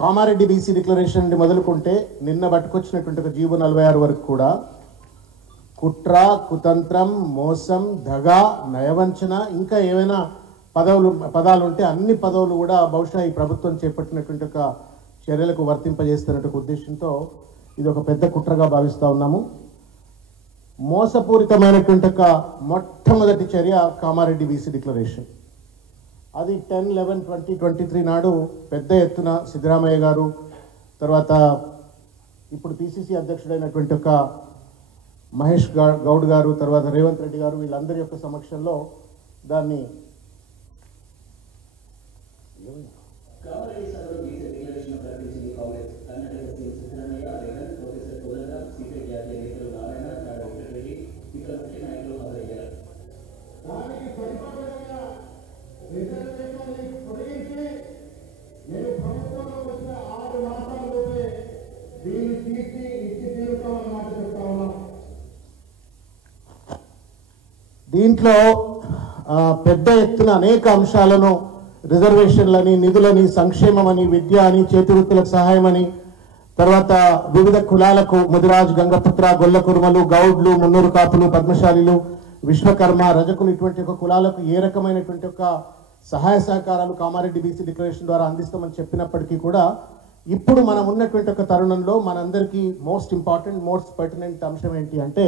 Kamareddy BC declaration నుండి మొదలుకుంటే నిన్న పట్టుకొచ్చినటువంటి ఒక జీవో 46 వరకు కూడా కుట్ర, కుతంత్రం, మోసం, దగ, నయవంచన, ఇంకా ఏమైనా పదాలు ఉంటే అన్ని పదవులు కూడా బహుశా ఈ ప్రభుత్వం చేపట్టినటువంటి ఒక చర్యలకు వర్తింపజేస్తున్నటువంటి ఉద్దేశంతో ఇది ఒక పెద్ద కుట్రగా భావిస్తూ ఉన్నాము. మోసపూరితమైనటువంటి ఒక మొట్టమొదటి చర్య కామారెడ్డి బీసీ డిక్లరేషన్. అది 10/11/2023 నాడు పెద్ద ఎత్తున సిద్ధరామయ్య గారు, తర్వాత ఇప్పుడు పిసిసి అధ్యక్షుడైనటువంటి ఒక మహేష్ గౌడ్ గారు, తర్వాత రేవంత్ రెడ్డి గారు, వీళ్ళందరి యొక్క సమక్షంలో దాన్ని దీంట్లో పెద్ద ఎత్తున అనేక అంశాలను రిజర్వేషన్లని, నిధులని, సంక్షేమమని, విద్య అని, చేతివృత్తులకు సహాయమని, తర్వాత వివిధ కులాలకు ముదిరాజ్, గంగపుత్ర, గొల్ల కుర్మలు, గౌడ్లు, మున్నూరు కాపులు, పద్మశాలిలు, విశ్వకర్మ, రజకులు ఇటువంటి ఒక కులాలకు ఏ రకమైనటువంటి ఒక సహాయ సహకారాలు కామారెడ్డి బీసీ డిక్లరేషన్ ద్వారా అందిస్తామని చెప్పినప్పటికీ కూడా ఇప్పుడు మనం ఉన్నటువంటి ఒక తరుణంలో మనందరికీ మోస్ట్ ఇంపార్టెంట్, మోస్ట్ పర్టినెంట్ అంశం ఏంటి అంటే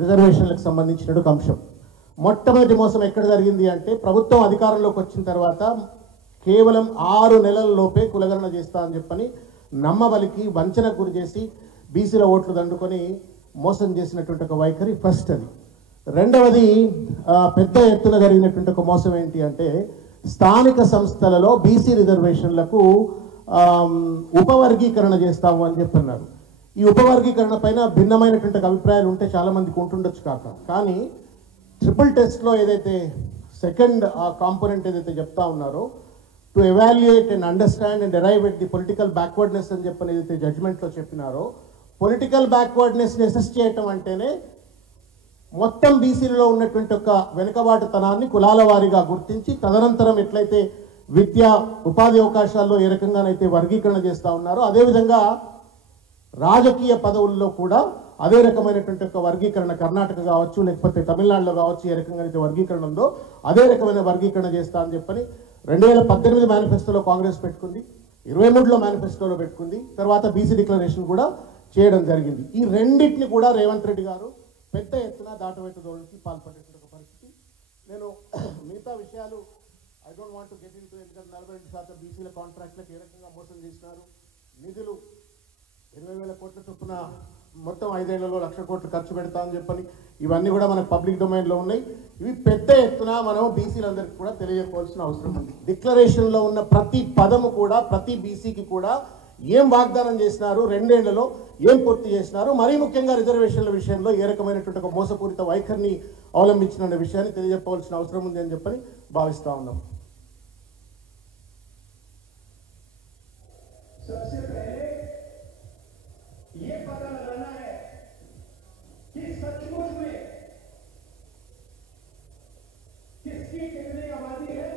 రిజర్వేషన్లకు సంబంధించిన ఒక అంశం. మొట్టమొదటి మోసం ఎక్కడ జరిగింది అంటే ప్రభుత్వం అధికారంలోకి వచ్చిన తర్వాత కేవలం 6 నెలల లోపే కులగణన చేస్తా అని చెప్పని నమ్మబలికి వంచనకు గురి చేసి బీసీల ఓట్లు దండుకొని మోసం చేసినటువంటి ఒక వైఖరి ఫస్ట్. అది రెండవది, పెద్ద ఎత్తున జరిగినటువంటి ఒక మోసం ఏంటి అంటే స్థానిక సంస్థలలో బీసీ రిజర్వేషన్లకు ఉపవర్గీకరణ చేస్తాము అని చెప్పన్నారు. ఈ ఉపవర్గీకరణ పైన భిన్నమైనటువంటి అభిప్రాయాలు ఉంటే చాలా మందికి ఉంటుండొచ్చు కానీ ట్రిపుల్ టెస్ట్లో ఏదైతే సెకండ్ కాంపోనెంట్ ఏదైతే చెప్తా ఉన్నారో to evaluate and understand and derive at the political backwardness అని చెప్పని ఏదైతే జడ్జ్మెంట్లో చెప్పినారో, పొలిటికల్ బ్యాక్వర్డ్నెస్ని అసెస్ చేయటం అంటేనే మొత్తం బీసీలలో ఉన్నటువంటి ఒక వెనుకబాటుతనాన్ని కులాల వారీగా గుర్తించి తదనంతరం ఎట్లయితే విద్య, ఉపాధి అవకాశాల్లో ఏ రకంగానైతే వర్గీకరణ చేస్తూ ఉన్నారో అదేవిధంగా రాజకీయ పదవుల్లో కూడా అదే రకమైనటువంటి ఒక వర్గీకరణ కర్ణాటక కావచ్చు, లేకపోతే తమిళనాడులో కావచ్చు, ఏ రకంగా అయితే వర్గీకరణ ఉందో అదే రకమైన వర్గీకరణ చేస్తా అని చెప్పని 2018 మేనిఫెస్టోలో కాంగ్రెస్ పెట్టుకుంది, 23లో మేనిఫెస్టోలో పెట్టుకుంది, తర్వాత బీసీ డిక్లరేషన్ కూడా చేయడం జరిగింది. ఈ రెండింటిని కూడా రేవంత్ రెడ్డి గారు పెద్ద ఎత్తున దాటవేతకి పాల్పడేటువంటి ఒక పరిస్థితి. నేను మిగతా విషయాలు I don't want to get in to, ఎందుకంటే 42% బీసీల కాంట్రాక్ట్లకు ఏ రకంగా మోసం చేసినారు, నిధులు 20,000 కోట్ల చొప్పున మొత్తం 5 ఏళ్లలో 1,00,000 కోట్లు ఖర్చు పెడతా అని చెప్పని ఇవన్నీ కూడా మనకు పబ్లిక్ డొమైన్లో ఉన్నాయి. ఇవి పెద్ద ఎత్తున మనం బీసీలందరికీ కూడా తెలియజేయవలసిన అవసరం ఉంది. డిక్లరేషన్లో ఉన్న ప్రతి పదము కూడా ప్రతి బీసీకి కూడా ఏం వాగ్దానం చేసినారు, 2 ఏళ్లలో ఏం పూర్తి చేసినారు, మరీ ముఖ్యంగా రిజర్వేషన్ల విషయంలో ఏ రకమైనటువంటి ఒక మోసపూరిత వైఖరిని అవలంబించిన విషయాన్ని తెలియజెప్పవలసిన అవసరం ఉంది అని చెప్పని భావిస్తూ ఉన్నాం. ये पता लगाना है कि सचमुच में किसकी कितनी आबादी है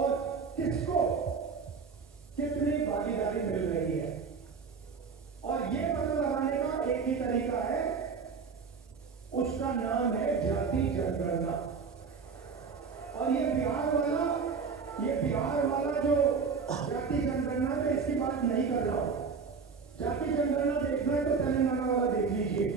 और किसको कितनी भागीदारी मिल रही है। और ये पता लगाने का एक ही तरीका है, उसका नाम है जाति जनगणना। और ये बिहार वाला जो जाति जनगणना पे इसकी बात नहीं कर रहा हूं। जाति जनगणना देखना है तो तेलंगाना वाला देख लीजिए।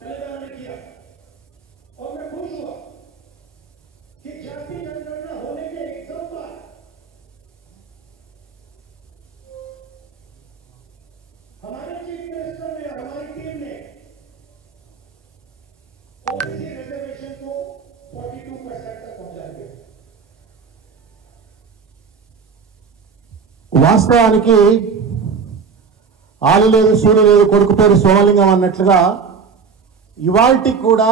तेलंगाना ने किया और मैं खुश हुआ कि जाति जनगणना होने के एकदम बाद हमारे चीफ मिनिस्टर ने, हमारी टीम ने ओबीसी रिजर्वेशन को 42% तक पहुंचा दिया। వాస్తవానికి ఆలు లేదు, సూర్యు లేదు, కొడుకు పేరు సోమలింగం అన్నట్లుగా ఇవాల్టికి కూడా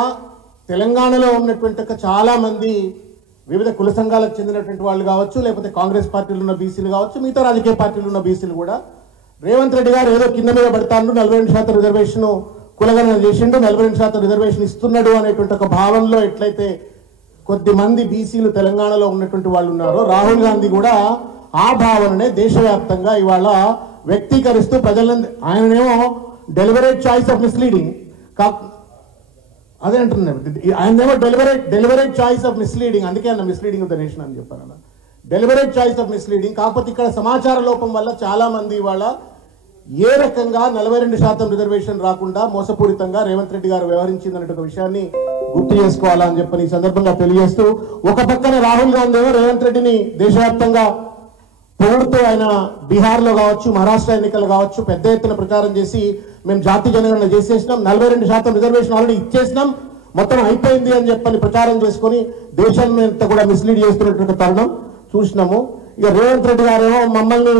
తెలంగాణలో ఉన్నటువంటి చాలా మంది వివిధ కుల సంఘాలకు చెందినటువంటి వాళ్ళు కావచ్చు, లేకపోతే కాంగ్రెస్ పార్టీలు ఉన్న బీసీలు కావచ్చు, మిగతా రాజకీయ పార్టీలు ఉన్న బీసీలు కూడా రేవంత్ రెడ్డి గారు ఏదో కింద మీద పడతాను 42% రిజర్వేషన్ కులగణన చేసిండు, 42% రిజర్వేషన్ ఇస్తున్నాడు అనేటువంటి ఒక భావనలో ఎట్లయితే కొద్ది మంది బీసీలు తెలంగాణలో ఉన్నటువంటి వాళ్ళు ఉన్నారో, రాహుల్ గాంధీ కూడా ఆ భావననే దేశవ్యాప్తంగా ఇవాళ వ్యక్తీకరిస్తూ ప్రజలందరూ, ఆయననేమో డెలిబరేట్ చాయిస్ ఆఫ్ మిస్లీడింగ్ అదే అంటున్నారు, ఆయనేమో డెలిబరేట్ చాయిస్ ఆఫ్ మిస్లీడింగ్, అందుకే అన్న మిస్లీడింగ్ ఆఫ్ ద నేషన్ అని చెప్పారు అన్న, డెలిబరేట్ చాయిస్ ఆఫ్ మిస్లీడింగ్. కాకపోతే ఇక్కడ సమాచార లోపం వల్ల చాలా మంది ఇవాళ ఏ రకంగా 42% రిజర్వేషన్ రాకుండా మోసపూరితంగా రేవంత్ రెడ్డి గారు వ్యవహరించిందనే ఒక విషయాన్ని గుర్తు చేసుకోవాలా అని చెప్పని ఈ సందర్భంగా తెలియజేస్తూ, ఒక పక్కన రాహుల్ గాంధీ ఏమో రేవంత్ రెడ్డిని దేశవ్యాప్తంగా పొగుడుతూ ఆయన బీహార్లో కావచ్చు, మహారాష్ట్ర ఎన్నికలు కావచ్చు పెద్ద ఎత్తున ప్రచారం చేసి మేము జాతి జనగణన చేసేసినాం, 42% రిజర్వేషన్ ఆల్రెడీ ఇచ్చేసినాం, మొత్తం అయిపోయింది అని చెప్పని ప్రచారం చేసుకొని దేశాన్ని అంతా కూడా మిస్లీడ్ చేస్తున్నటువంటి తరుణం చూసినాము. ఇక రేవంత్ రెడ్డి గారేమో మమ్మల్ని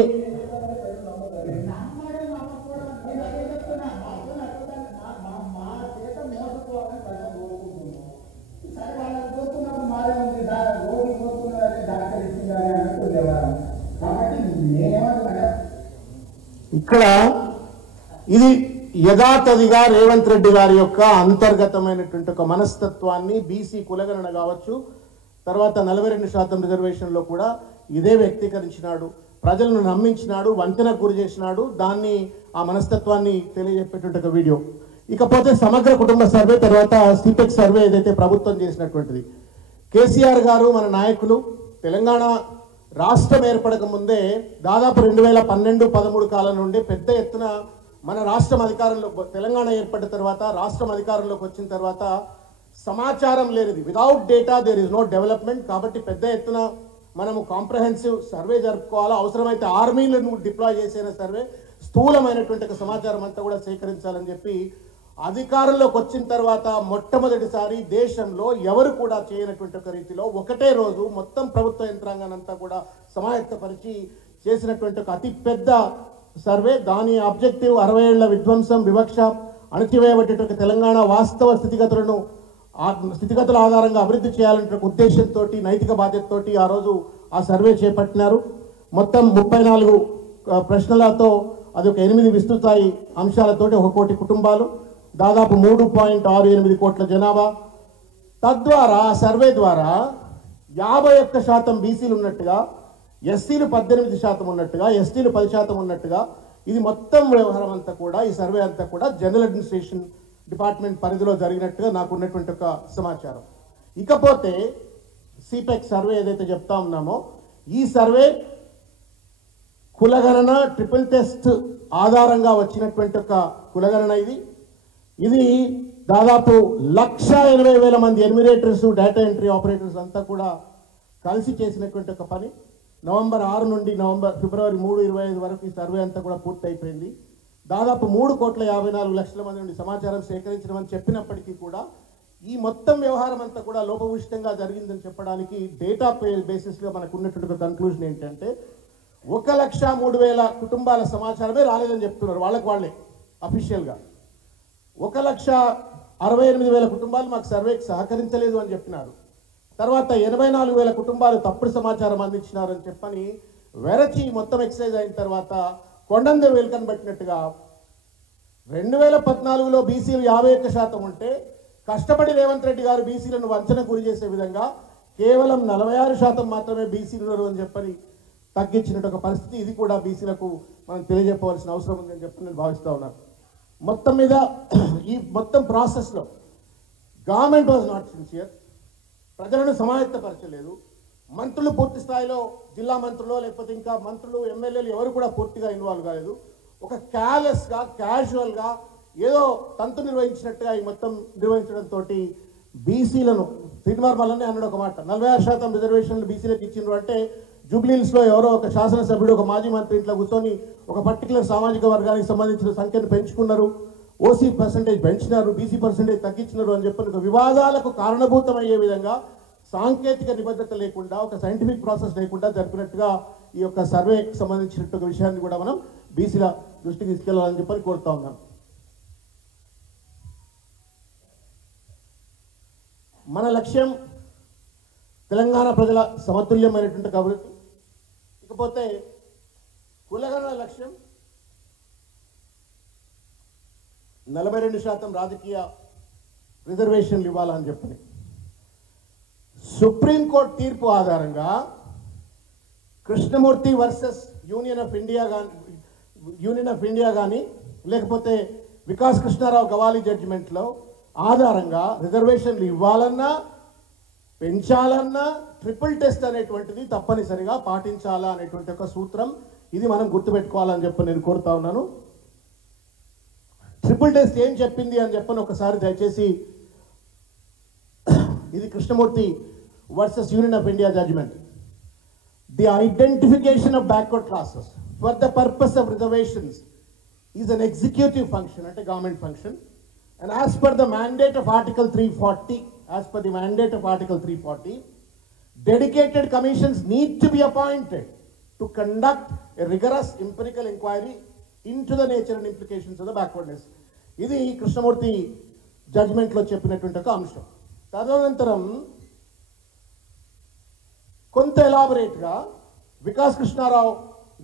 ఇక్కడ ఇది యథాతథిగా రేవంత్ రెడ్డి గారి యొక్క అంతర్గతమైనటువంటి ఒక మనస్తత్వాన్ని బీసీ కులగణన కావచ్చు, తర్వాత 42% రిజర్వేషన్లో కూడా ఇదే వ్యక్తీకరించినాడు, ప్రజలను నమ్మించినాడు, వంతెనకు గురి చేసినాడు, దాన్ని ఆ మనస్తత్వాన్ని తెలియజెప్పేటువంటి ఒక వీడియో. ఇకపోతే సమగ్ర కుటుంబ సర్వే, తర్వాత సిపెక్ సర్వే ఏదైతే ప్రభుత్వం చేసినటువంటిది, కేసీఆర్ గారు మన నాయకులు తెలంగాణ రాష్ట్రం ఏర్పడక ముందే దాదాపు 2012-13 కాలం నుండి పెద్ద ఎత్తున మన రాష్ట్రం అధికారంలో, తెలంగాణ ఏర్పడిన తర్వాత రాష్ట్రం అధికారంలోకి వచ్చిన తర్వాత సమాచారం లేనిది, without data there is no development. కాబట్టి పెద్ద ఎత్తున మనము కాంప్రహెన్సివ్ సర్వే జరుపుకోవాలా, అవసరమైతే ఆర్మీలను డిప్లాయ్ చేసిన సర్వే, స్థూలమైనటువంటి ఒక సమాచారం అంతా కూడా సేకరించాలని చెప్పి అధికారంలోకి వచ్చిన తర్వాత మొట్టమొదటిసారి దేశంలో ఎవరు కూడా చేయనటువంటి ఒక రీతిలో ఒకటే రోజు మొత్తం ప్రభుత్వ యంత్రాంగాన్ని అంతా కూడా సమాయత్తపరిచి చేసినటువంటి ఒక అతిపెద్ద సర్వే. దాని ఆబ్జెక్టివ్ 60 ఏళ్ల విధ్వంసం, వివక్ష, అణచివేయబడ్డ తెలంగాణ వాస్తవ స్థితిగతుల ఆధారంగా అభివృద్ధి చేయాలనే ఉద్దేశంతో, నైతిక బాధ్యతతోటి ఆ రోజు ఆ సర్వే చేపట్టినారు. మొత్తం 34 ప్రశ్నలతో అది ఒక 8 విస్తృతాయి అంశాలతోటి 1 కోటి కుటుంబాలు, దాదాపు 3.68 కోట్ల జనాభా. తద్వారా ఆ సర్వే ద్వారా 51% బీసీలు ఉన్నట్టుగా, ఎస్సీలు 18% ఉన్నట్టుగా, ఎస్టీలు 10% ఉన్నట్టుగా, ఇది మొత్తం వ్యవహారం అంతా కూడా, ఈ సర్వే అంతా కూడా జనరల్ అడ్మినిస్ట్రేషన్ డిపార్ట్మెంట్ పరిధిలో జరిగినట్టుగా నాకు ఉన్నటువంటి ఒక సమాచారం. ఇకపోతే సిపెక్ సర్వే ఏదైతే చెప్తా ఉన్నామో, ఈ సర్వే కులగణన ట్రిపుల్ టెస్ట్ ఆధారంగా వచ్చినటువంటి ఒక కులగణన. ఇది దాదాపు 1,80,000 మంది ఎన్యూమరేటర్స్, డేటా ఎంట్రీ ఆపరేటర్స్ అంతా కూడా కలిసి చేసినటువంటి ఒక పని. నవంబర్ 6 నుండి ఫిబ్రవరి 3, 25 వరకు ఈ సర్వే అంతా కూడా పూర్తి అయిపోయింది. దాదాపు 3,54,00,000 మంది నుండి సమాచారం సేకరించడం చెప్పినప్పటికీ కూడా ఈ మొత్తం వ్యవహారం అంతా కూడా లోపభూయిష్టంగా జరిగిందని చెప్పడానికి డేటా బేసిస్లో మనకు ఉన్నటువంటి కన్క్లూజన్ ఏంటంటే 1,03,000 కుటుంబాల సమాచారమే రాలేదని చెప్తున్నారు వాళ్ళే అఫీషియల్గా. 1,68,000 కుటుంబాలు మాకు సర్వేకి సహకరించలేదు అని చెప్పినారు. తర్వాత 84,000 కుటుంబాలు తప్పుడు సమాచారం అందించినారని చెప్పని వెరచి మొత్తం ఎక్సైజ్ అయిన తర్వాత కొండందే వేలుకని పట్టినట్టుగా 2014లో బీసీలు 51% ఉంటే కష్టపడి రేవంత్ రెడ్డి గారు బీసీలను వంచన గురి చేసే విధంగా కేవలం 46% మాత్రమే బీసీలు అని చెప్పని తగ్గించినట్టు ఒక పరిస్థితి. ఇది కూడా బీసీలకు మనం తెలియజెప్పవలసిన అవసరం ఉందని చెప్పి నేను భావిస్తూ ఉన్నాను. మొత్తం మీద ఈ మొత్తం ప్రాసెస్లో గవర్నమెంట్ వాజ్ నాట్ సిన్సియర్, ప్రజలను సమాయత్తపరచలేదు. మంత్రులు పూర్తి స్థాయిలో, జిల్లా మంత్రులు లేకపోతే ఇంకా మంత్రులు, ఎమ్మెల్యేలు ఎవరు కూడా పూర్తిగా ఇన్వాల్వ్ కాలేదు. ఒక క్యాలెస్గా, క్యాజువల్గా ఏదో తంతు నిర్వహించినట్టుగా ఈ మొత్తం నిర్వహించడంతో బీసీలను శ్రీనివార్మలనే అన్నాడు ఒక మాట, 46% రిజర్వేషన్లు బీసీలకు ఇచ్చిండ్రు అంటే జూబ్లీహిల్స్లో ఎవరో ఒక శాసనసభ్యుడు, ఒక మాజీ మంత్రి ఇంట్లో కూర్చొని ఒక పర్టికులర్ సామాజిక వర్గానికి సంబంధించిన సంఖ్యను పెంచుకున్నారు, ఓసీ పర్సంటేజ్ పెంచినారు, బీసీ పర్సంటేజ్ తగ్గించినారు అని చెప్పి ఒక వివాదాలకు కారణభూతమయ్యే విధంగా సాంకేతిక నిబద్ధత లేకుండా, ఒక సైంటిఫిక్ ప్రాసెస్ లేకుండా జరిపినట్టుగా ఈ యొక్క సర్వేకి సంబంధించినట్టు ఒక విషయాన్ని కూడా మనం బీసీల దృష్టికి తీసుకెళ్లాలని చెప్పని కోరుతా ఉన్నాం. మన లక్ష్యం తెలంగాణ ప్రజల సమతుల్యమైనటువంటి అభివృద్ధి. ఇకపోతే కులగణన లక్ష్యం 42% రాజకీయ రిజర్వేషన్లు ఇవ్వాలని చెప్పని సుప్రీంకోర్టు తీర్పు ఆధారంగా Krishnamurthy versus union of India కానీ లేకపోతే వికాస్ కృష్ణారావు గవాలి జడ్జిమెంట్లో ఆధారంగా రిజర్వేషన్లు ఇవ్వాలన్నా పెంచాలన్నా ట్రిపుల్ టెస్ట్ అనేటువంటిది తప్పనిసరిగా పాటించాలా అనేటువంటి ఒక సూత్రం ఇది మనం గుర్తుపెట్టుకోవాలని చెప్పి నేను కోరుతా ఉన్నాను. ట్రిపుల్ టెస్ట్ ఏం చెప్పింది అని చెప్పని ఒకసారి దయచేసి, ఇది Krishnamurthy versus union of India judgment. The identification of backward classes for the purpose of reservations is an executive function, అంటే government function. And as per the mandate of Article 340, dedicated commissions need to be appointed to conduct a rigorous empirical inquiry into the nature and implications of the backwardness. ఇది కృష్ణమూర్తి జడ్జిమెంట్లో చెప్పినటువంటి ఒక అంశం. తదనంతరం కొంత ఎలాబొరేట్గా Vikas Krishnarao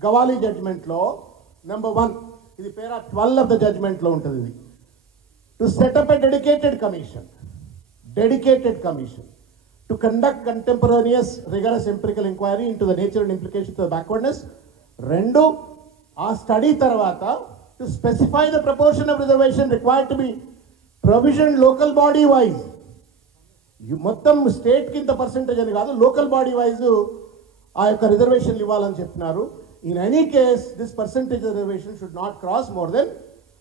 Gawali జడ్జిమెంట్లో number 1, ఇది పేరా 12 of the జడ్జిమెంట్లో ఉంటుంది. ఇది to set up a dedicated commission to conduct contemporaneous rigorous empirical inquiry into the nature and implications of the backwardness. Rendu, aa study tarvata to specify the proportion of reservation required to be provisioned local body wise. You mottam state ki inta percentage ani kaadu, local body wise aa yokka reservation ivalani cheptunaru. In any case, this percentage reservation should not cross more than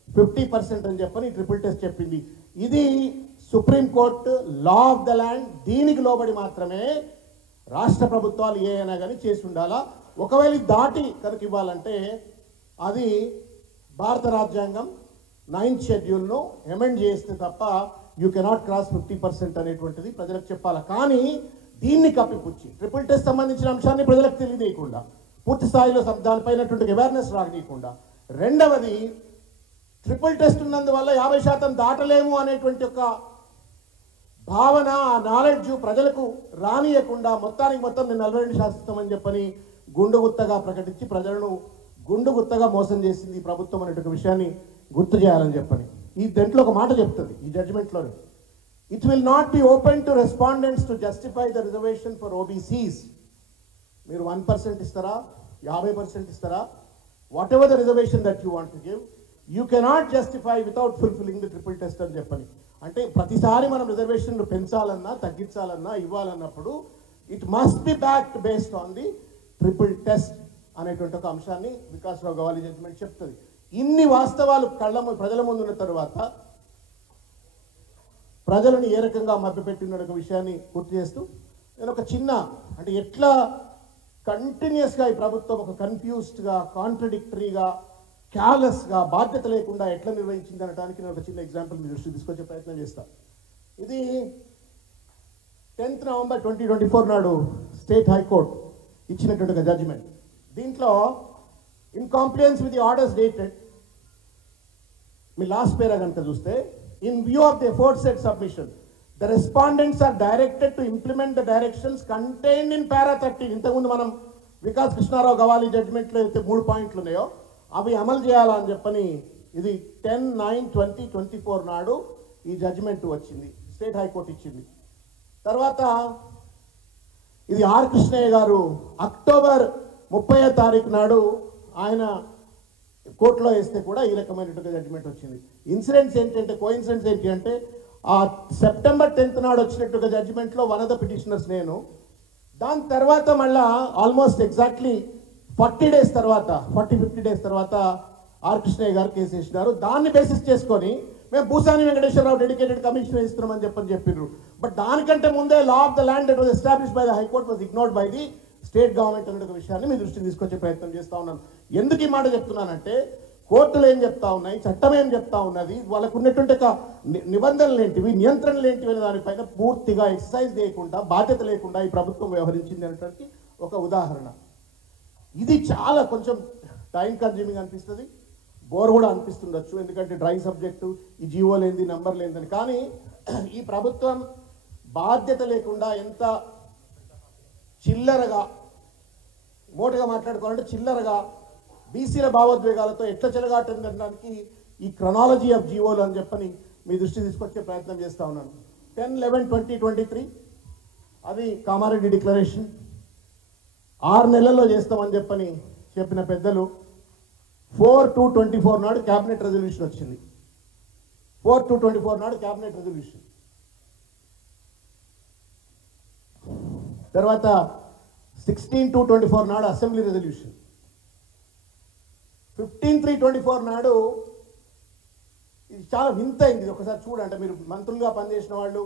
50% అని చెప్పని triple test చెప్పింది. ఇది supreme court law of the land, దీనికి లోబడి మాత్రమే రాష్ట్ర ప్రభుత్వాలు ఏ అయినా కానీ చేసి ఉండాలా. ఒకవేళ దాటి కనుక ఇవ్వాలంటే అది భారత రాజ్యాంగం 9th షెడ్యూల్ను అమెండ్ చేస్తే తప్ప యూ కెనాట్ క్రాస్ 50% అనేటువంటిది ప్రజలకు చెప్పాలి. కానీ దీన్ని కప్పిపుచ్చి ట్రిపుల్ టెస్ట్ సంబంధించిన అంశాన్ని ప్రజలకు తెలియనీయకుండా, పూర్తి స్థాయిలో దానిపైనటువంటి అవేర్నెస్ రాగనీయకుండా, రెండవది ట్రిపుల్ టెస్ట్ ఉన్నందువల్ల 50% దాటలేము అనేటువంటి ఒక భావన, ఆ నాలెడ్జ్ ప్రజలకు రానియకుండా మొత్తానికి మొత్తం నేను 42 శాసిస్తామని చెప్పని గుండుగుత్తగా ప్రకటించి ప్రజలను గుండుగుత్తగా మోసం చేసింది ఈ ప్రభుత్వం అనేటువంటి విషయాన్ని గుర్తు చేయాలని చెప్పని ఈ దాంట్లో ఒక మాట చెప్తుంది ఈ జడ్జిమెంట్లోనే. It will not be open to respondents to justify the reservation for OBCs. మీరు 1% ఇస్తారా, 50% ఇస్తారా, whatever the reservation that you want to give, you cannot justify without fulfilling the triple test అని చెప్పని. అంటే ప్రతిసారి మనం రిజర్వేషన్లు పెంచాలన్నా తగ్గించాలన్నా ఇవ్వాలన్నప్పుడు it must be backed based on the triple test అనేటువంటి ఒక అంశాన్ని వికాసరావు గవాలి జడ్జిమెంట్ చెప్తుంది. ఇన్ని వాస్తవాలు ప్రజల ముందు ఉన్న తర్వాత ప్రజలను ఏ రకంగా మభ్యపెట్టిన ఒక విషయాన్ని గుర్తు చేస్తూ నేను ఒక చిన్న, అంటే ఎట్లా కంటిన్యూస్గా ఈ ప్రభుత్వం ఒక కన్ఫ్యూజ్డ్గా, కాంట్రడిక్టరీగా, క్యార్లెస్గా, బాధ్యత లేకుండా ఎట్లా నిర్వహించింది అనడానికి నేను ఒక చిన్న ఎగ్జాంపుల్ మీ దృష్టికి తీసుకొచ్చే ప్రయత్నం చేస్తాను. ఇది 10th November 2024 నాడు స్టేట్ హైకోర్టు ఇచ్చినటువంటి ఒక జడ్జిమెంట్. దీంట్లో in compliance with the orders dated, మీ లాస్ట్ పేరా కనుక చూస్తే, in view of the aforesaid submission the respondents are directed to implement the directions contained in para 13. ఇంతకుముందు మనం వికాస్ కృష్ణారావు గవాలి జడ్జిమెంట్లో అయితే 3 పాయింట్లు ఉన్నాయో అవి అమలు చేయాలని చెప్పని ఇది 10/9/2024 నాడు ఈ జడ్జిమెంట్ వచ్చింది, స్టేట్ హైకోర్టు ఇచ్చింది. తర్వాత ఇది ఆర్ కృష్ణయ్య గారు October 30వ తారీఖు నాడు ఆయన కోర్టులో వేస్తే కూడా ఈ రకమైనటువంటి జడ్జిమెంట్ వచ్చింది. ఇన్సిడెంట్స్ ఏంటంటే, కోఇన్సిడెంట్స్ ఏంటి అంటే, ఆ September 10th నాడు వచ్చినట్టుగా జడ్జిమెంట్లో వన్ ఆఫ్ ద పిటిషనర్స్ నేను. దాని తర్వాత మళ్ళా ఆల్మోస్ట్ ఎగ్జాక్ట్లీ 40 days తర్వాత, 40-50 days తర్వాత ఆర్ కృష్ణయ్య గారు కేసు వేసినారు. దాన్ని బేసిస్ చేసుకొని మేము భూసాని వెంకటేశ్వరరావు డెడికేటెడ్ కమిషన్ ఇస్తున్నామని చెప్పారు. బట్ దానికంటే ముందే law of the land that was established by the high court was ignored by the state government అనే ఒక విషయాన్ని మీ దృష్టికి తీసుకొచ్చే ప్రయత్నం చేస్తూ ఉన్నాను. ఎందుకు ఈ మాట చెప్తున్నానంటే, కోర్టులు ఏం చెప్తా ఉన్నాయి, చట్టం ఏం చెప్తా ఉన్నది, వాళ్ళకు ఉన్నటువంటి ఒక నిబంధనలు ఏంటివి, నియంత్రణలు ఏంటివి అనే దానిపైన పూర్తిగా ఎక్సర్సైజ్ చేయకుండా, బాధ్యత లేకుండా ఈ ప్రభుత్వం వ్యవహరించింది అనేటువంటి ఒక ఉదాహరణ. ఇది చాలా కొంచెం టైం కన్జ్యూమింగ్ అనిపిస్తుంది, బోర్ కూడా అనిపిస్తుండొచ్చు, ఎందుకంటే డ్రై సబ్జెక్టు, ఈ జీవో లేనిది, నంబర్ లేనిదని. కానీ ఈ ప్రభుత్వం బాధ్యత లేకుండా ఎంత చిల్లరగా, మోటుగా మాట్లాడుకోవాలంటే చిల్లరగా, బీసీల భావోద్వేగాలతో ఎట్లా చెలగాటనడానికి ఈ క్రొనాలజీ ఆఫ్ జీవోలు అని చెప్పని మీ దృష్టి తీసుకొచ్చే ప్రయత్నం చేస్తూ ఉన్నాను. 10/11/2023 అది కామారెడ్డి డిక్లరేషన్ 6 నెలల్లో చేస్తామని చెప్పని చెప్పిన పెద్దలు 4/2/24 నాడు క్యాబినెట్ రెజల్యూషన్ వచ్చింది. 4/2/24 నాడు క్యాబినెట్ రెజల్యూషన్. తర్వాత 16/2/24 నాడు అసెంబ్లీ రెజల్యూషన్. 15/3/24 నాడు ఇది చాలా వింత అయింది. ఒకసారి చూడండి, మీరు మంత్రులుగా పనిచేసిన వాళ్ళు,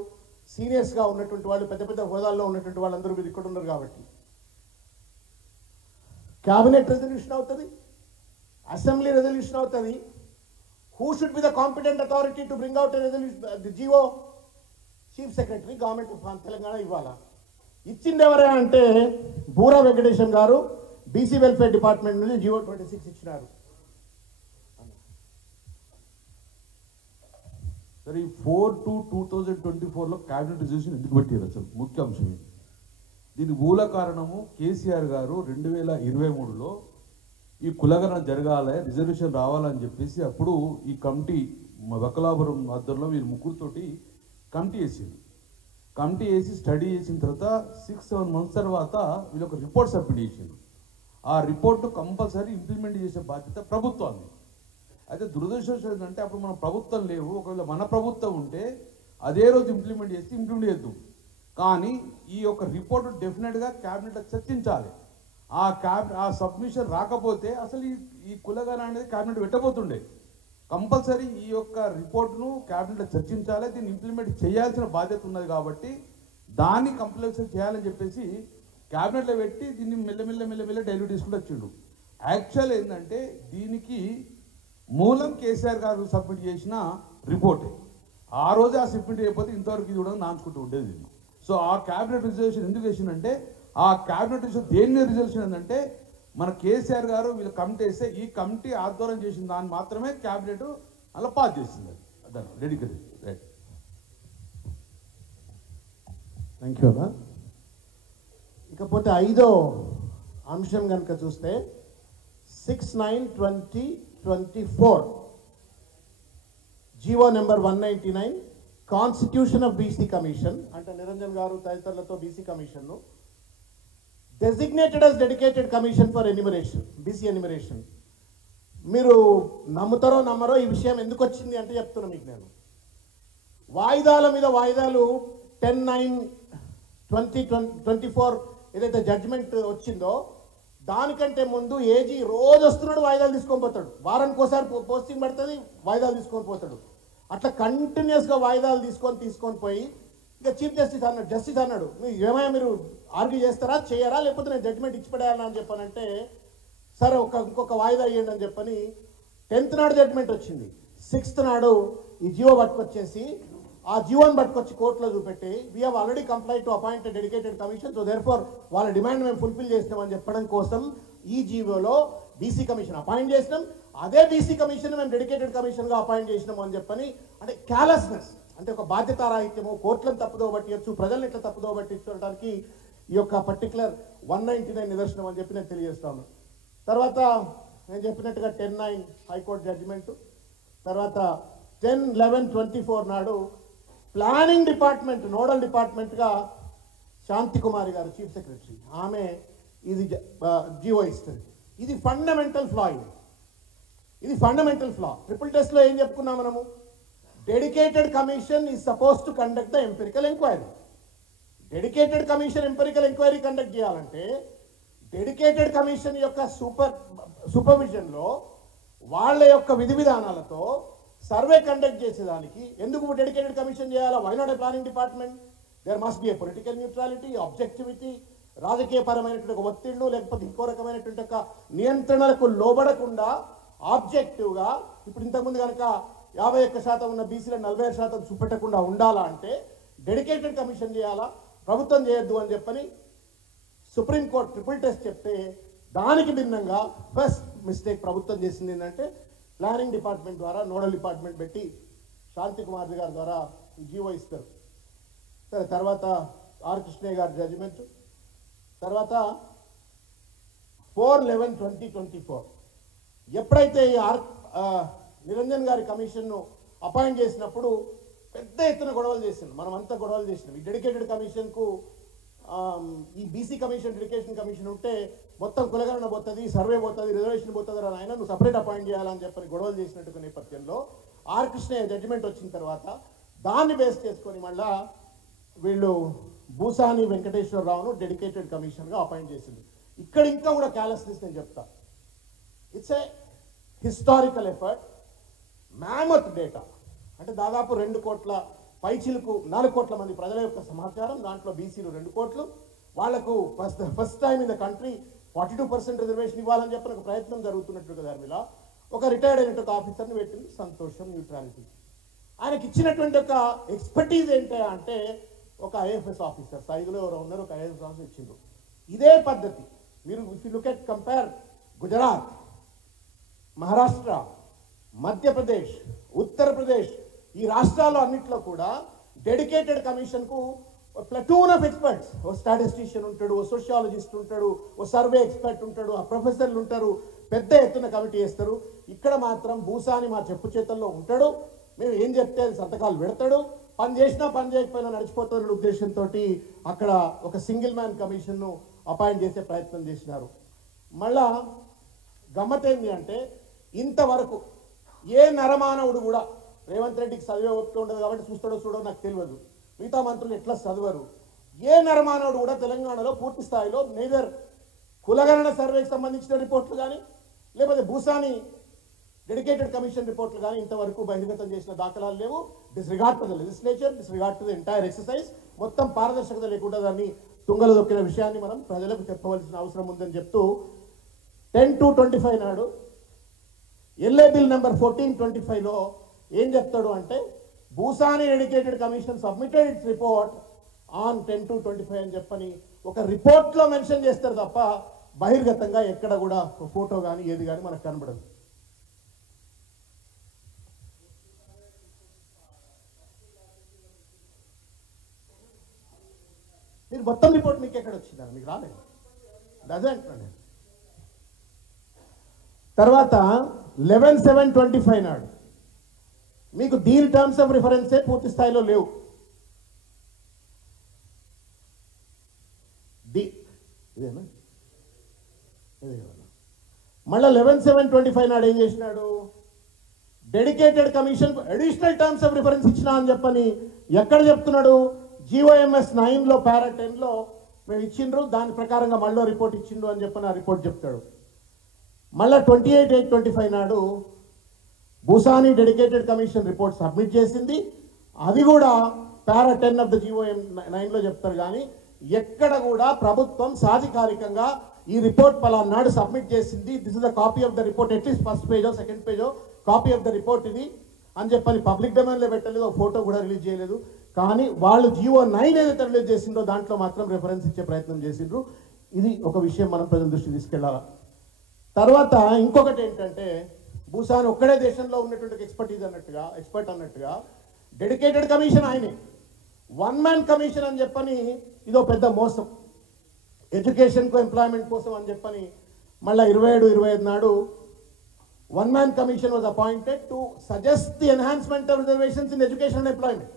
సీనియర్స్గా ఉన్నటువంటి వాళ్ళు, పెద్ద పెద్ద హోదాల్లో ఉన్నటువంటి వాళ్ళందరూ మీరు ఇక్కడ ఉన్నారు కాబట్టి క్యాబినెట్ రెజల్యూషన్ అవుతుంది, అసెంబ్లీ రెజల్యూషన్ అవుతుంది. Who should be the competent authority to bring out the GO? Chief secretary, government of Telangana ఇవ్వాలా. ఇచ్చింది ఎవరే అంటే బూరా వెంకటేశం గారు బీసీ వెల్ఫేర్ డిపార్ట్మెంట్ నుంచి జీవో 26 ఇచ్చినారు. సరే, ఈ 4/2/2024లో క్యాబినెట్ రిజల్యూషన్ ఎందుకు పెట్టారు? అసలు ముఖ్య అంశం ఏంటి? దీని మూల కారణము కేసీఆర్ గారు 2023లో ఈ కులగణన జరగాలి, రిజర్వేషన్ రావాలని చెప్పేసి అప్పుడు ఈ కమిటీ వకలాపురం ఆధ్వర్యంలో వీరు ముగ్గురుతోటి కమిటీ వేసింది. కమిటీ వేసి స్టడీ చేసిన తర్వాత 6-7 మంత్స్ తర్వాత వీళ్ళు ఒక రిపోర్ట్ సబ్మిట్ చేసింది. ఆ రిపోర్ట్ కంపల్సరీ ఇంప్లిమెంట్ చేసే బాధ్యత ప్రభుత్వాన్ని. అయితే దురదృష్టం ఏంటంటే అప్పుడు మన ప్రభుత్వం లేవు. ఒకవేళ మన ప్రభుత్వం ఉంటే అదే రోజు ఇంప్లిమెంట్ చేద్దాం. కానీ ఈ యొక్క రిపోర్ట్ డెఫినెట్గా క్యాబినెట్లో చర్చించాలి. ఆ సబ్మిషన్ రాకపోతే అసలు ఈ కులగణన అనేది క్యాబినెట్ పెట్టబోతుండే. కంపల్సరీ ఈ యొక్క రిపోర్ట్ను క్యాబినెట్లో చర్చించాలి, దీన్ని ఇంప్లిమెంట్ చేయాల్సిన బాధ్యత ఉన్నది. కాబట్టి దాన్ని కంపల్సరీ చేయాలని చెప్పేసి క్యాబినెట్లో పెట్టి దీన్ని మెల్లమెల్ల డైల్యూట్ తీసుకుంటూ వచ్చిండు. యాక్చువల్ ఏంటంటే దీనికి మూలం కేసీఆర్ గారు సబ్మిట్ చేసిన రిపోర్టే. ఆ రోజే ఆ సబ్మిట్ అయిపోతే ఇంతవరకు ఇది కూడా నాంచుకుంటూ ఉండేది. సో ఆ క్యాబినెట్ రిజల్యూషన్ ఎందుకు వేసిందంటే, ఆ క్యాబినెట్ రిజల్యూషన్ దేని మీద రిజల్యూషన్ ఏంటంటే, మన కేసీఆర్ గారు వీళ్ళు కమిటీ వేస్తే ఈ కమిటీ ఆధ్వర్యం చేసిన దాన్ని మాత్రమే క్యాబినెట్ అలా పాస్ చేసింది. దాన్ని డెడికేటెడ్. రైట్, థ్యాంక్ యూ అమ్మా. ఇకపోతే 5వ అంశం కనుక చూస్తే 6/9/2024 GO number 199 constitution of BC commission అంటే నిరంజన్ గారు తదితరులతో బీసీ కమిషన్ను designated as dedicated commission for enumeration, BC enumeration. మీరు నమ్ముతారో నమ్మరో ఈ విషయం ఎందుకు వచ్చింది అంటే చెప్తున్నా మీకు నేను. వాయిదాల మీద వాయిదాలు 10/9/2024 ఏదైతే జడ్జిమెంట్ వచ్చిందో దానికంటే ముందు ఏజీ రోజు వస్తున్నాడు, వాయిదాలు తీసుకొని పోతాడు. వారానికి ఒకసారి పోస్టింగ్ పడుతుంది, వాయిదాలు తీసుకొని పోతాడు. అట్లా కంటిన్యూస్గా వాయిదాలు తీసుకొని పోయి ఇంకా చీఫ్ జస్టిస్ అన్నాడు ఏమైనా మీరు ఆర్గ్యూ చేస్తారా చేయరా లేకపోతే నేను జడ్జిమెంట్ ఇచ్చి పడేయాలని అని చెప్పానంటే సరే ఇంకొక వాయిదా ఇవ్వండి అని చెప్పని 10th నాడు జడ్జిమెంట్ వచ్చింది. 6th నాడు ఈ జీవో పట్టుకొచ్చేసి ఆ జీవోని పట్టుకొచ్చి కోర్టులో చూపెట్టి we have already complied to appoint dedicated commission, so therefore వాళ్ళ డిమాండ్ మేము ఫుల్ఫిల్ చేసినామని చెప్పడం కోసం ఈ జీవోలో బీసీ కమిషన్ అపాయింట్ చేసినాం. అదే బీసీ కమిషన్ మేము డెడికేటెడ్ కమిషన్గా అపాయింట్ చేసినాము అని చెప్పని అంటే క్యాలెస్నెస్, అంటే ఒక బాధ్యతారాహిత్యము, కోర్టులను తప్పుదో పట్టియచ్చు, ప్రజలను ఎట్లా తప్పుదో పట్టించడానికి ఈ యొక్క పర్టికులర్ 199 నిదర్శనం అని చెప్పి నేను తెలియజేస్తాను. తర్వాత నేను చెప్పినట్టుగా 10/9 హైకోర్టు జడ్జిమెంటు, తర్వాత 10/11/24 నాడు ప్లానింగ్ డిపార్ట్మెంట్ నోడల్ డిపార్ట్మెంట్గా శాంతి కుమారి గారు చీఫ్ సెక్రటరీ, ఆమె ఇది జీవో ఇస్తుంది. ఇది ఫండమెంటల్ ఫ్లా. ఇది ఫండమెంటల్ ఫ్లా. ట్రిపుల్ టెస్ట్లో ఏం చెప్పుకున్నాం మనము? Dedicated commission is suppose to conduct the empirical enquiry. Dedicated commission empirical enquiry conduct చేయాలంటే డెడికేటెడ్ కమిషన్ యొక్క సూపర్విజన్లో వాళ్ళ యొక్క విధి విధానాలతో సర్వే కండక్ట్ చేసేదానికి ఎందుకు డెడికేటెడ్ కమిషన్ చేయాలా? Why not a planning department? There must be a political neutrality, objectivity, రాజకీయపరమైనటువంటి ఒత్తిళ్లు లేకపోతే ఇంకో రకమైనటువంటి ఒక నియంత్రణలకు లోబడకుండా ఆబ్జెక్టివ్గా ఇప్పుడు ఇంతకుముందు కనుక 51% ఉన్న బీసీలను 46% చూపెట్టకుండా ఉండాలా అంటే డెడికేటెడ్ కమిషన్ చేయాలా, ప్రభుత్వం చేయొద్దు అని చెప్పని సుప్రీంకోర్టు ట్రిపుల్ టెస్ట్ చెప్తే దానికి భిన్నంగా ఫస్ట్ మిస్టేక్ ప్రభుత్వం చేసింది ఏంటంటే ప్లానింగ్ డిపార్ట్మెంట్ ద్వారా నోడల్ డిపార్ట్మెంట్ పెట్టి శాంతి కుమార్ గారి ద్వారా జీవో ఇస్తారు. సరే, తర్వాత ఆర్ కృష్ణయ్య గారి జడ్జిమెంట్, తర్వాత 4/11/2024 ఎప్పుడైతే నిరంజన్ గారి కమిషన్ను అపాయింట్ చేసినప్పుడు పెద్ద ఎత్తున గొడవలు చేసింది. మనం అంతా గొడవలు చేసినాం. ఈ డెడికేటెడ్ కమిషన్కు ఈ బీసీ కమిషన్, డెడికేషన్ కమిషన్ ఉంటే మొత్తం కులగణన పోతుంది, సర్వే పోతుంది, రిజర్వేషన్ పోతుంది అని ఆయన నువ్వు సపరేట్ అపాయింట్ చేయాలని చెప్పని గొడవలు చేసినట్టు నేపథ్యంలో ఆర్ కృష్ణయ్య జడ్జిమెంట్ వచ్చిన తర్వాత దాన్ని బేస్ చేసుకొని మళ్ళా వీళ్ళు భూసాని వెంకటేశ్వరరావును డెడికేటెడ్ కమిషన్గా అపాయింట్ చేసింది. ఇక్కడ ఇంకా కూడా క్యాలెస్నెస్ నేను చెప్తా. It's a historical effort, mammoth data. అంటే దాదాపు 2 కోట్ల పైచిలకు 4 కోట్ల మంది ప్రజల యొక్క సమాచారం, దాంట్లో బీసీలు 2 కోట్లు, వాళ్లకు first time in the country 42% reservation ఇవ్వాలని చెప్పిన ఒక ప్రయత్నం జరుగుతున్నట్టు దాని మీద ఒక రిటైర్డ్ అయినట్టు ఒక ఆఫీసర్ని పెట్టింది. సంతోషం, న్యూట్రాలిటీ. ఆయనకి ఇచ్చినటువంటి ఒక ఎక్స్పర్టీజ్ ఏంటి అంటే ఒక ఐఎఫ్ఎస్ ఆఫీసర్ స్థాయిలో ఎవరో ఉన్నారు, ఒక ఐఎఫ్ఎస్ ఆఫీసర్ ఇచ్చిండ్రు. ఇదే పద్ధతి మీరు if you look at compare Gujarat, Maharashtra, Madhya Pradesh, Uttar Pradesh, ఈ రాష్ట్రాల్లో అన్నింటిలో కూడా డెడికేటెడ్ కమిషన్కు ప్లటూన్ ఆఫ్ ఎక్స్పర్ట్స్, ఓ స్టాటిస్టిషియన్ ఉంటాడు, ఓ సోషియాలజిస్ట్ ఉంటాడు, ఓ సర్వే ఎక్స్పర్ట్ ఉంటాడు, ఆ ప్రొఫెసర్లు ఉంటారు, పెద్ద ఎత్తున కమిటీ చేస్తారు. ఇక్కడ మాత్రం భూసాని మా చెప్పు చేతల్లో ఉంటాడు, మేము ఏం చెప్తే అది సంతకాలు పెడతాడు, పని చేసినా పని చేయకపోయినా నడిచిపోతున్న ఉద్దేశంతో అక్కడ ఒక సింగిల్ మ్యాన్ కమిషన్ను అపాయింట్ చేసే ప్రయత్నం చేసినారు. మళ్ళా గమ్మత్ ఏంది అంటే ఇంతవరకు ఏ నరమానవుడు కూడా, రేవంత్ రెడ్డికి చదివే ఓపిక ఉండదు కాబట్టి చూస్తాడో చూడో నాకు తెలియదు, మిగతా మంత్రులు ఎట్లా చదవరు, ఏ నరమానవుడు కూడా తెలంగాణలో పూర్తి స్థాయిలో నేదర్ కులగణన సర్వేకి సంబంధించిన రిపోర్ట్లు కానీ లేకపోతే భూసాని డెడికేటెడ్ కమిషన్ రిపోర్ట్లు కానీ ఇంతవరకు బహిర్గతం చేసిన దాఖలాలు లేవు. Disregard to the legislature, disregard to the entire exercise, మొత్తం పారదర్శకత లేకుండా దాన్ని తుంగలు దొక్కిన విషయాన్ని మనం ప్రజలకు చెప్పవలసిన అవసరం ఉందని చెప్తూ 10/2/25 నాడు ఎల్ఏ బిల్ నెంబర్ 1425లో ఏం చెప్తాడు అంటే Bhusani dedicated commission submitted its report on 10/2/25 అని చెప్పని ఒక రిపోర్ట్లో మెన్షన్ చేస్తారు తప్ప బహిర్గతంగా ఎక్కడ కూడా ఫోటో కానీ ఏది కానీ మనకు కనబడదు. మీరు మొత్తం రిపోర్ట్ మీకు ఎక్కడ వచ్చిందా? మీకు రాలేదు, డజంట్. తర్వాత 11/7/25 నాడు మీకు దీని టర్మ్స్ ఆఫ్ రిఫరెన్సే పూర్తి స్థాయిలో లేవు. ఇదేనా? మళ్ళీ 11/7/25 నాడు ఏం చేసినాడు, dedicated commission additional terms of reference ఇచ్చినా అని చెప్పని ఎక్కడ చెప్తున్నాడు, GOMS 9లో పారా 10లో మేము ఇచ్చిండ్రు, దాని ప్రకారంగా మళ్ళీ రిపోర్ట్ ఇచ్చిండ్రు అని చెప్పని ఆ రిపోర్ట్ చెప్తాడు. మళ్ళీ 28/8/25 నాడు Bhusani dedicated commission report submit చేసింది, అది కూడా పారా 10 ఆఫ్ ద GOM 9లో చెప్తారు. కానీ ఎక్కడ కూడా ప్రభుత్వం సాధికారికంగా ఈ రిపోర్ట్ పలానాడు సబ్మిట్ చేసింది, this is the copy of the report, at least first పేజో second పేజో copy of the report ఇది అని చెప్పని పబ్లిక్ డొమైన్లో పెట్టలేదు, ఒక ఫోటో కూడా రిలీజ్ చేయలేదు. కానీ వాళ్ళు GO9 ఏదైతే రిలీజ్ చేసిందో దాంట్లో మాత్రం రెఫరెన్స్ ఇచ్చే ప్రయత్నం చేసిండ్రు. ఇది ఒక విషయం మనం ప్రజల దృష్టికి తీసుకెళ్లాలి. తర్వాత ఇంకొకటి ఏంటంటే భూసాని ఒక్కడే దేశంలో ఉన్నటువంటి ఎక్స్పర్ట్ అన్నట్టుగా డెడికేటెడ్ కమిషన్ ఆయనే, 1 మ్యాన్ కమిషన్ అని చెప్పని ఇదో పెద్ద మోసం. ఎడ్యుకేషన్కు ఎంప్లాయ్మెంట్ కోసం అని చెప్పని మళ్ళీ 27-25 నాడు 1 man commission was appointed to suggest the enhancement of reservations in education and employment.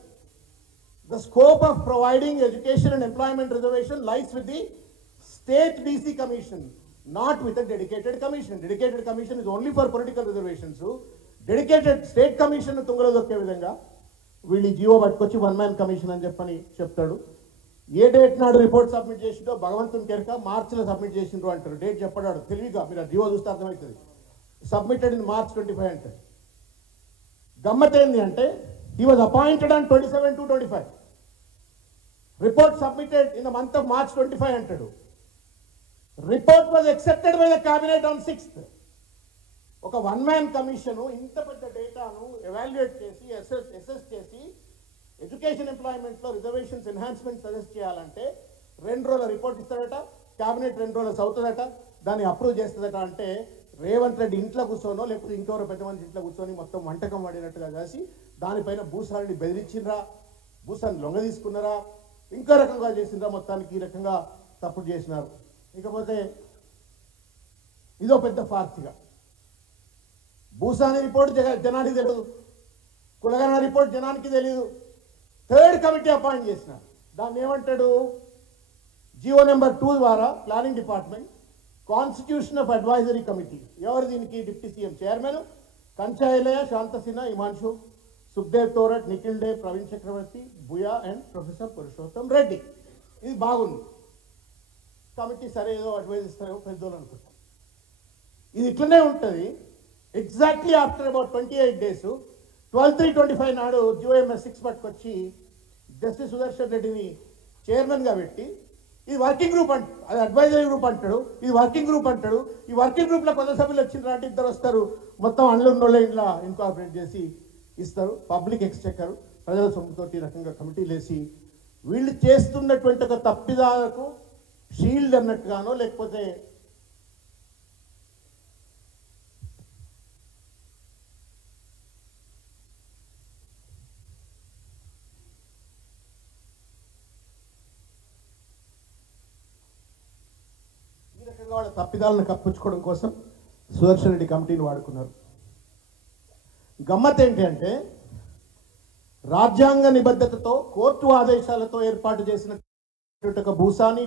The scope of providing education and employment reservation lies with the state BC commission, not with a dedicated commission. Dedicated commission is only for political reservations. So, dedicated state commission తుంగలో దొక్కే విధంగా వీళ్ళు GO పట్టుకొచ్చి 1 man commission అని చెప్పని చెప్తాడు. ఏ date నాడు report submit చేసిందో భగవంతుని కెరక, మార్చిలో సబ్మిట్ చేసిండ్రు అంటారు. డేట్ చెప్పడాడు తెలివిగా, మీరు ఆ జీవో చూస్తే అర్థమవుతుంది. సబ్మిటెడ్ ఇన్ March 25 అంటే గమ్మత్ ఏంది అంటే he was appointed on 27/2/25. Report submitted in the month of March 25 అంటాడు. Report was accepted by the cabinet on 6th. ఒక 1 మ్యాన్ కమిషన్ ఇంత పెద్ద డేటాను ఎవాల్యుయేట్ చేసి అసెస్ చేసి ఎడ్యుకేషన్ ఎంప్లాయ్మెంట్లో రిజర్వేషన్స్ ఎన్హాన్స్మెంట్ సజెస్ట్ చేయాలంటే 2 రోజుల రిపోర్ట్ ఇస్తాడట, క్యాబినెట్ 2 రోజులు చదువుతుందట, దాన్ని అప్రూవ్ చేస్తుందట. అంటే రేవంత్ రెడ్డి ఇంట్లో కూర్చోనో లేకపోతే ఇంకెవరో పెద్ద మనిషి ఇంట్లో కూర్చొని మొత్తం వంటకం వాడినట్టుగా చేసి దానిపైన భూసాన్ని బెదిరించిండ్రా, భూసాన్ని లొంగ తీసుకున్నారా, ఇంకో రకంగా చేసిండ్రా, మొత్తానికి ఈ రకంగా తప్పుడు చేసినారు. ఇకపోతే ఇదో పెద్ద ఫార్సిగా భూసాని రిపోర్ట్ జనానికి తెలియదు, కులగణన రిపోర్ట్ జనానికి తెలియదు. థర్డ్ కమిటీ అపాయింట్ చేసిన దాన్ని ఏమంటాడు, జియో నెంబర్ 2 ద్వారా planning department constitution of advisory committee. ఎవరు దీనికి? Deputy CM chairman Kancha Ilaiah, Shantha Sinha, Himanshu, Sukhdeo Thorat, Nikhil Dey, Praveen Chakravarthy, బుయా అండ్ ప్రొఫెసర్ పురుషోత్తం రెడ్డి. ఇది బాగుంది. కమిటీ సరే ఏదో అడ్వైజ్ ఇస్తారో పెద్దోళ్ళు అనుకుంటాం. ఇది ఇట్లనే ఉంటుంది. ఎగ్జాక్ట్లీ ఆఫ్టర్ అబౌట్ 28 days 12/3/25 నాడు జియోఎంఎస్ 6 పట్టుకొచ్చి జస్టిస్ సుదర్శన్ రెడ్డిని చైర్మన్గా పెట్టి ఇది వర్కింగ్ గ్రూప్ అంట, అది అడ్వైజరీ గ్రూప్ అంటాడు, ఇది వర్కింగ్ గ్రూప్ అంటాడు. ఈ వర్కింగ్ గ్రూప్లో కొంత సభ్యులు వచ్చిండ్రు అంటే 2 వస్తారు, మొత్తం అండ్లున్నోళ్ళ ఇంట్లో ఇన్కార్పొరేట్ చేసి ఇస్తారు. పబ్లిక్ ఎక్స్చెక్కర్ ప్రజల సొమ్ముతోటి రకంగా కమిటీలు వేసి వీళ్ళు చేస్తున్నటువంటి ఒక తప్పిదాలకు షీల్డ్ అన్నట్టుగానో లేకపోతే ఈ రకంగా వాళ్ళ తప్పిదాలను కప్పించుకోవడం కోసం సుదర్శన్ రెడ్డి కమిటీని వాడుకున్నారు. గమ్మత్ ఏంటి అంటే రాజ్యాంగ నిబద్ధతతో కోర్టు ఆదేశాలతో ఏర్పాటు చేసిన ఒక భూసాని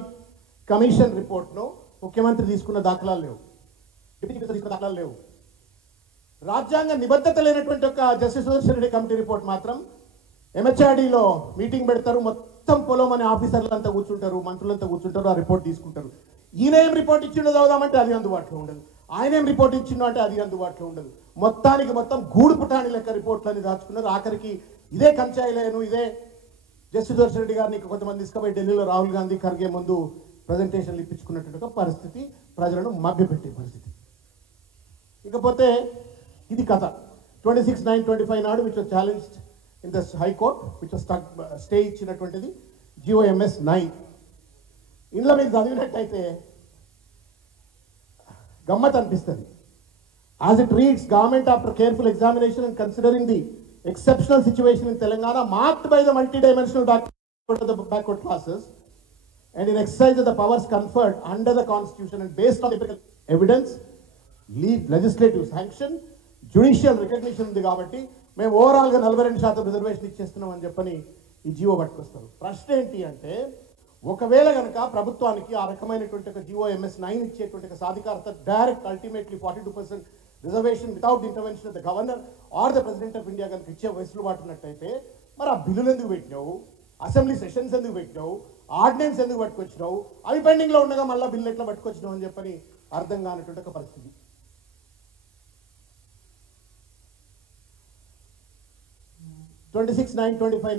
కమిషన్ రిపోర్ట్ను ముఖ్యమంత్రి తీసుకున్న దాఖలాలు లేవు, డిప్యూటీ స్పీకర్ తీసుకున్న దాఖలాలు లేవు. రాజ్యాంగ నిబద్ధత లేనటువంటి ఒక justice Sudarshan Reddy committee report మాత్రం ఎంహెచ్ఆర్డీలో మీటింగ్ పెడతారు, మొత్తం పొలం అనే ఆఫీసర్లంతా కూర్చుంటారు, మంత్రులంతా కూర్చుంటారు, ఆ రిపోర్ట్ తీసుకుంటారు. ఈయన ఏం రిపోర్ట్ ఇచ్చిండో చదువుదామంటే అది అందుబాటులో ఉండదు, ఆయన ఏం రిపోర్ట్ ఇచ్చిండో అంటే అది అందుబాటులో ఉండదు. మొత్తానికి మొత్తం గూడు పుటాని లెక్క రిపోర్ట్లని దాచుకున్నారు. ఆఖరికి ఇదే కంచాయిలేను, ఇదే జస్టిస్ సుదర్శన్ రెడ్డి గారిని కొంతమంది తీసుకుపోయి ఢిల్లీలో రాహుల్ గాంధీ ఖర్గే ముందు ప్రజెంటేషన్లు ఇప్పించుకున్నటువంటి ఒక పరిస్థితి, ప్రజలను మభ్యపెట్టే పరిస్థితి. ఇకపోతే ఇది కథ. 26/9/25 నాడు which was challenged in the high court, which was stay ఇచ్చినటువంటిది జియోఎంఎస్ 9. ఇందులో మీరు చదివినట్టయితే గమ్మత్ అనిపిస్తుంది. As it reads, government after careful examination and considering the exceptional situation in Telangana marked by the multidimensional backward classes and in exercise of the powers conferred under the constitution and based on empirical evidence, legislative sanction, judicial recognition ఉంది కాబట్టి మేము ఓవరాల్గా 42% reservation ఇచ్చేస్తున్నాం అని చెప్పని ఈ జియో పట్టుకొస్తారు. ప్రశ్న ఏంటి అంటే ఒకవేళ కనుక ప్రభుత్వానికి ఆ రకమైనటువంటి ఒక జియోఎంఎస్ 9 ఇచ్చేటువంటి ఒక సాధికారత direct ultimately 42% reservation without intervention of the governor or the president of India కనుక ఇచ్చే వెసులుబాటు ఉన్నట్టయితే మరి ఆ బిల్లులు ఎందుకు పెట్టినావు, అసెంబ్లీ సెషన్స్ ఎందుకు పెట్టినావు, ఆర్డినెన్స్ ఎందుకు పట్టుకొచ్చినావు, అవి పెండింగ్లో ఉండగా మళ్ళీ బిల్లు ఎట్లా పట్టుకొచ్చినావు అని చెప్పని అర్థం కానటువంటి ఒక పరిస్థితి.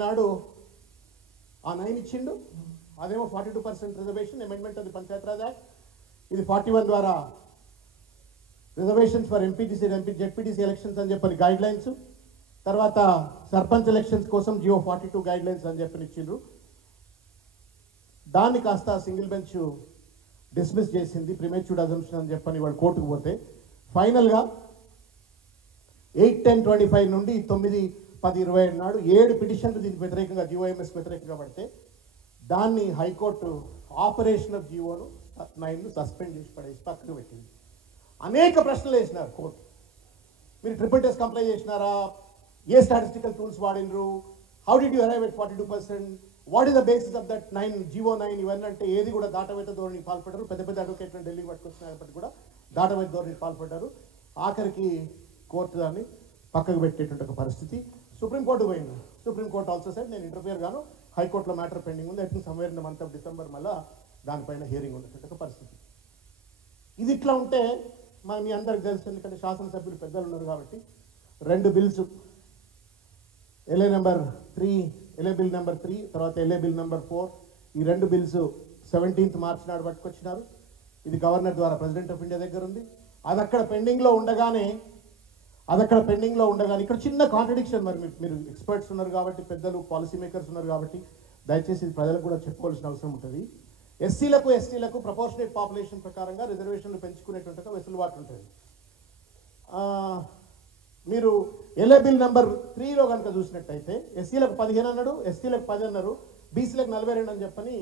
నాడు ఆ 9 ఇచ్చిండు, అదేమో 42% reservation amendment of the Panchayat Raj act. ఇది 41 ద్వారా reservations for MPTC ZPTC elections అని చెప్పని గైడ్ లైన్స్, తర్వాత సర్పంచ్ ఎలక్షన్స్ కోసం జియో 42 గైడ్ లైన్స్ అని చెప్పని ఇచ్చిండ్రు. దాన్ని కాస్త సింగిల్ బెంచ్ డిస్మిస్ చేసింది, ప్రిమేచ్యూర్డ్ అజంప్షన్ అని చెప్పని వాళ్ళు కోర్టుకు పోతే ఫైనల్గా 8/10/25 నుండి 9/10/27 నాడు 7 పిటిషన్లు దీనికి వ్యతిరేకంగా జియోఎంఎస్ వ్యతిరేకంగా పడితే దాన్ని హైకోర్టు ఆపరేషన్ ఆఫ్ జియోను 9ను సస్పెండ్ చేసి పడేసి పక్కకు పెట్టింది. అనేక ప్రశ్నలు వేసినారు కోర్టు. మీరు ట్రిపుల్ టెస్ట్ కంప్లై చేసినారా, ఏ స్టాటిస్టికల్ టూల్స్ వాడినరు, how did you arrive at 42%, what is the basis of that 9 GO 9 ఇవన్నీ అంటే ఏది కూడా దాటవేత ధోరణి పాల్పడ్డారు. పెద్ద పెద్ద అడ్వకేట్లను ఢిల్లీకి పట్టుకొచ్చినప్పటికీ కూడా దాటవేత ధోరణి పాల్పడ్డారు. ఆఖరికి కోర్టు దాన్ని పక్కకు పెట్టేటువంటి ఒక పరిస్థితి. సుప్రీంకోర్టు పోయింది. సుప్రీంకోర్టు ఆల్సో సైడ్ నేను ఇంటర్ఫియర్ గాను, హైకోర్టులో మ్యాటర్ పెండింగ్ ఉంది, I think somewhere in the month of December మళ్ళీ దానిపైన హియరింగ్ ఉన్నటువంటి ఒక పరిస్థితి. ఇది ఇట్లా ఉంటే మీ అందరికి తెలుసు, ఎందుకంటే శాసనసభ్యులు పెద్దలు ఉన్నారు కాబట్టి 2 bills LA number 3, LA bill number 3, తర్వాత ఎల్ఏ బిల్ నెంబర్ 4, ఈ 2 బిల్స్ 17th మార్చి నాడు పట్టుకొచ్చినారు. ఇది గవర్నర్ ద్వారా ప్రెసిడెంట్ ఆఫ్ ఇండియా దగ్గర ఉంది. అది అక్కడ పెండింగ్లో ఉండగానే ఇక్కడ చిన్న కాంట్రడిక్షన్. మరి మీరు ఎక్స్పర్ట్స్ ఉన్నారు కాబట్టి, పెద్దలు పాలసీ మేకర్స్ ఉన్నారు కాబట్టి దయచేసి ఇది ప్రజలకు కూడా చెప్పుకోవాల్సిన అవసరం ఉంటుంది. ఎస్సీలకు ఎస్టీలకు ప్రపోర్షనేట్ పాపులేషన్ ప్రకారంగా రిజర్వేషన్లు పెంచుకునేటువంటి వెసులుబాటు ఉంటుంది. మీరు ఎల్ఏ బిల్ నెంబర్ 3లో కనుక చూసినట్టయితే ఎస్సీలకు 15 అన్నాడు, ఎస్టీలకు 10 అన్నారు, బీసీలకు 42 అని చెప్పని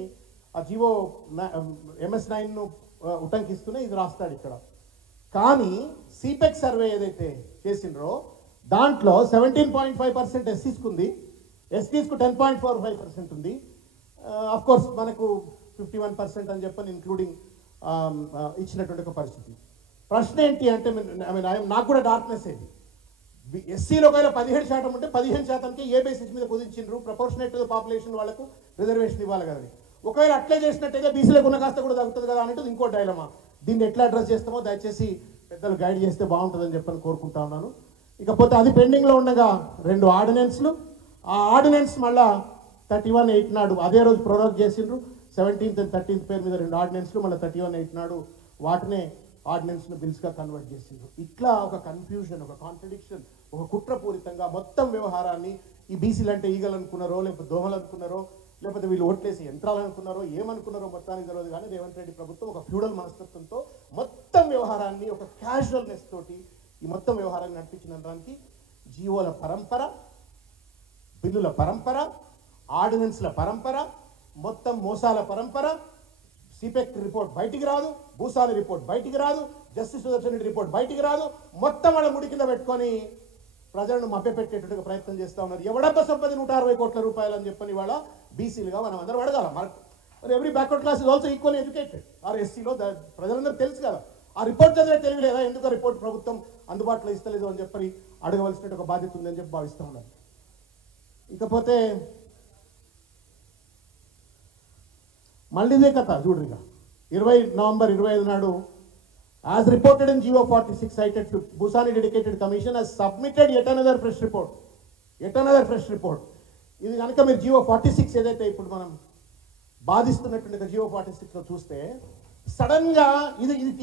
ఆ జివో MS 9ను ఉటంకిస్తూనే ఇది రాస్తాడు ఇక్కడ. కానీ సిపెక్ సర్వే ఏదైతే చేసిండ్రో దాంట్లో 17.5% ఎస్సీస్కి ఉంది, ఎస్టీస్కు 10.45% ఉంది. అఫ్ కోర్స్ మనకు 51% అని చెప్పని ఇంక్లూడింగ్ ఇచ్చినటువంటి ఒక పరిస్థితి. ప్రశ్న ఏంటి అంటే నాకు కూడా డార్క్నెస్ ఏంటి, ఎస్సీలో ఒకవేళ 17% ఉంటే 15%కి ఏ బేసిస్ మీద కుదించిండ్రు, ప్రపోర్షనేట్ పాపులేషన్ వాళ్ళకు రిజర్వేషన్ ఇవ్వాలి కదా. ఒకవేళ అట్లే చేసినట్టయితే బీసీలకు ఉన్న కాస్త కూడా తగ్గుతుంది కదా అనేది ఇంకో డైలమా. దీన్ని ఎట్లా అడ్రస్ చేస్తామో దయచేసి పెద్దలు గైడ్ చేస్తే బాగుంటుందని చెప్పని కోరుకుంటా ఉన్నాను. ఇకపోతే అది పెండింగ్లో ఉండగా 2 ఆర్డినెన్స్లు, ఆ ఆర్డినెన్స్ మళ్ళా 31/8 నాడు అదే రోజు ప్రొరోగ్ చేసిండ్రు. 17th and 13th పేరు మీద 2 ఆర్డినెన్స్లు, మళ్ళీ 31/8 నాడు వాటినే ఆర్డినెన్స్ను బిల్స్గా కన్వర్ట్ చేసిండ్రు. ఇట్లా ఒక కన్ఫ్యూజన్, ఒక కాంట్రడిక్షన్, ఒక కుట్రపూరితంగా మొత్తం వ్యవహారాన్ని ఈ బీసీలు అంటే ఈగలు అనుకున్నారో, లేకపోతే దోమలు అనుకున్నారో, లేకపోతే వీళ్ళు ఓట్లేసి యంత్రాలు అనుకున్నారో, ఏమనుకున్నారో మొత్తానికి తెలియదు. కానీ రేవంత్ రెడ్డి ప్రభుత్వం ఒక ఫ్యూడల్ మనస్తత్వంతో మొత్తం వ్యవహారాన్ని ఒక క్యాజువల్నెస్ తోటి ఈ మొత్తం వ్యవహారాన్ని నడిపించినందుకు జీవోల పరంపర, బిల్లుల పరంపర, ఆర్డినెన్స్ల పరంపర, మొత్తం మోసాల పరంపర, సిపెక్ రిపోర్ట్ బయటికి రాదు, భూసాని రిపోర్ట్ బయటికి రాదు, జస్టిస్ సుదర్శన్ రెడ్డి రిపోర్ట్ బయటికి రాదు, మొత్తం వాళ్ళ ముడి కింద పెట్టుకొని ప్రజలను మభ్యపెట్టేట్టుగా ప్రయత్నం చేస్తూ ఉన్నారు. ఎవడబ్బ సంపద 160 కోట్ల రూపాయలు అని చెప్పని వాళ్ళ బీసీలుగా మనం అందరం అడగాల. మరి every backward class is also equally educated. Or ఎస్సీలో ప్రజలందరూ తెలుసు కదా. ఆ రిపోర్ట్ చదివే తెలియలేదా, ఎందుకు రిపోర్ట్ ప్రభుత్వం అందుబాటులో ఇస్తలేదు అని చెప్పి అడగవలసిన ఒక బాధ్యత ఉందని చెప్పి భావిస్తూ ఉన్నారు. ఇకపోతే మళ్ళీ ఇదే కథ చూడరిగా. 20 నవంబర్ 25 నాడు as reported in GO 46 cited to Bhusani Dedicated Commission has submitted yet another fresh report. ఇది కనుక మీరు GO 46 ఏదైతే ఇప్పుడు మనం బాధిస్తున్నటువంటి GO 46లో చూస్తే సడన్ గా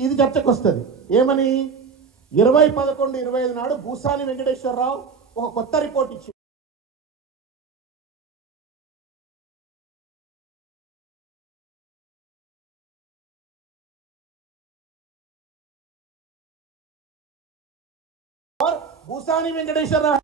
ఇది చర్చకు వస్తుంది. ఏమని 20/11/25 నాడు భూసాని వెంకటేశ్వరరావు ఒక కొత్త రిపోర్ట్ ఇచ్చి భూసాని వెంకటేశ్వరరావు